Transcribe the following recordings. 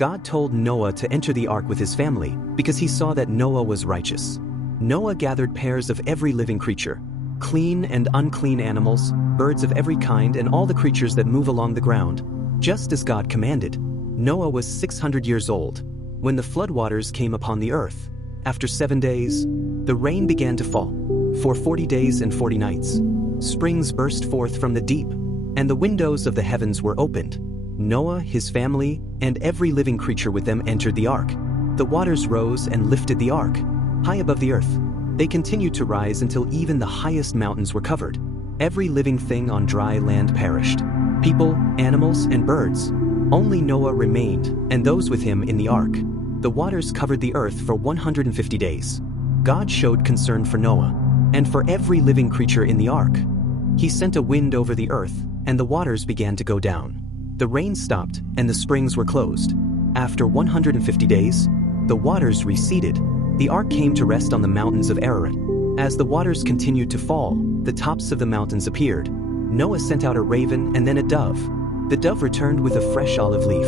God told Noah to enter the ark with his family because he saw that Noah was righteous. Noah gathered pairs of every living creature, clean and unclean animals, birds of every kind, and all the creatures that move along the ground, just as God commanded. Noah was 600 years old when the floodwaters came upon the earth. After 7 days, the rain began to fall. For 40 days and 40 nights, springs burst forth from the deep, and the windows of the heavens were opened. Noah, his family, and every living creature with them entered the ark. The waters rose and lifted the ark high above the earth. They continued to rise until even the highest mountains were covered. Every living thing on dry land perished, people, animals, and birds. Only Noah remained, and those with him in the ark. The waters covered the earth for 150 days. God showed concern for Noah and for every living creature in the ark. He sent a wind over the earth, and the waters began to go down. The rain stopped, and the springs were closed. After 150 days, the waters receded. The ark came to rest on the mountains of Ararat. As the waters continued to fall, the tops of the mountains appeared. Noah sent out a raven and then a dove. The dove returned with a fresh olive leaf.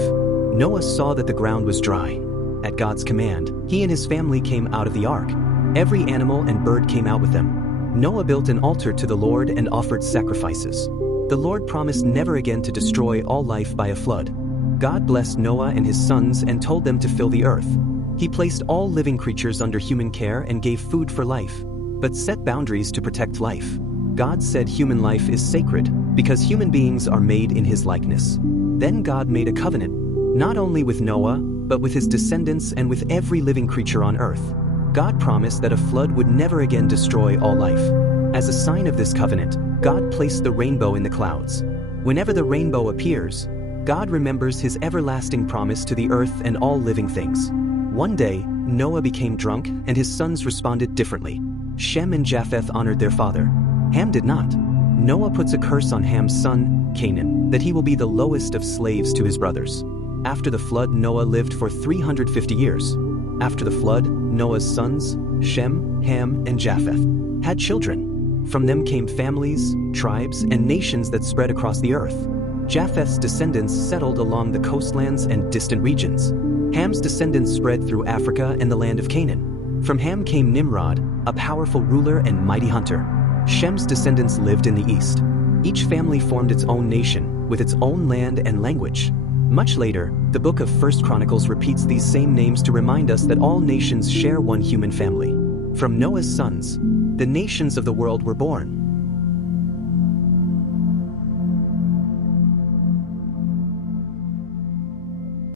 Noah saw that the ground was dry. At God's command, he and his family came out of the ark. Every animal and bird came out with them. Noah built an altar to the Lord and offered sacrifices. The Lord promised never again to destroy all life by a flood. God blessed Noah and his sons and told them to fill the earth. He placed all living creatures under human care and gave food for life, but set boundaries to protect life. God said human life is sacred because human beings are made in his likeness. Then God made a covenant, not only with Noah, but with his descendants and with every living creature on earth. God promised that a flood would never again destroy all life. As a sign of this covenant, God placed the rainbow in the clouds. Whenever the rainbow appears, God remembers his everlasting promise to the earth and all living things. One day, Noah became drunk, and his sons responded differently. Shem and Japheth honored their father. Ham did not. Noah puts a curse on Ham's son, Canaan, that he will be the lowest of slaves to his brothers. After the flood, Noah lived for 350 years. After the flood, Noah's sons, Shem, Ham, and Japheth, had children. From them came families, tribes, and nations that spread across the earth. Japheth's descendants settled along the coastlands and distant regions. Ham's descendants spread through Africa and the land of Canaan. From Ham came Nimrod, a powerful ruler and mighty hunter. Shem's descendants lived in the east. Each family formed its own nation, with its own land and language. Much later, the book of 1 Chronicles repeats these same names to remind us that all nations share one human family. From Noah's sons, the nations of the world were born.